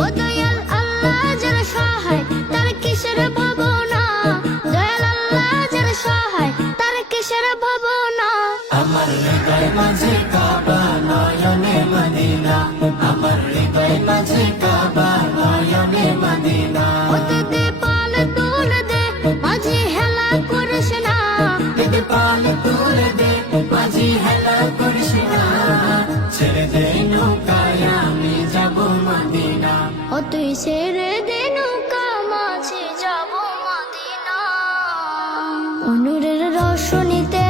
ও দয়াল আল্লাহ যার সহায় তার কিসের ভাবনা, দয়াল আল্লাহ যার সহায় তার কিসের ভাবনা। আমার হৃদয় মাঝে কাবা নয়নে মদিনা, আমার হৃদয় মাঝে কাবা নয়নে মদিনা। ওতে দে পাল তুলে দে মাঝি হেলা করিস না, দিদি পাল তুলে দে মাঝি হেলা করিস না, ছেড়ে দে নৌকায় আমি যাব মদিনা। ও তুই ছেড়ে দে নৌকা মাঝি যাব মদিনা। নূরের রোশনীতে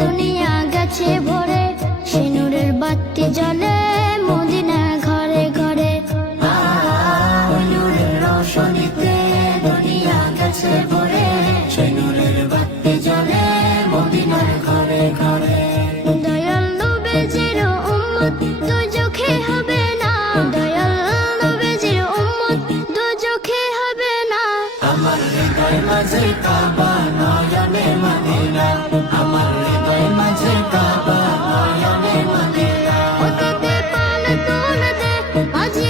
দুনিয়া গেছে ভরে, সে নূরের বাতি জ্বলে মদিনা ঘরে ঘরে। নূরের রোশনীতে দুনিয়া গেছে ভরে, সেই নূরের বাতি জ্বলে মদিনার ঘরে ঘরে। দয়াল নবীজির উম্মত দুজখে হবে না, দয়াল নবীজির উম্মত দুজখে হবে না। আমার হৃদয় মাঝে কাবা নয়নে মদিনা, আমার হৃদয় মাঝে কাবা নয়নে মদিনা। ওতে দে পাল তুলে দে মাঝি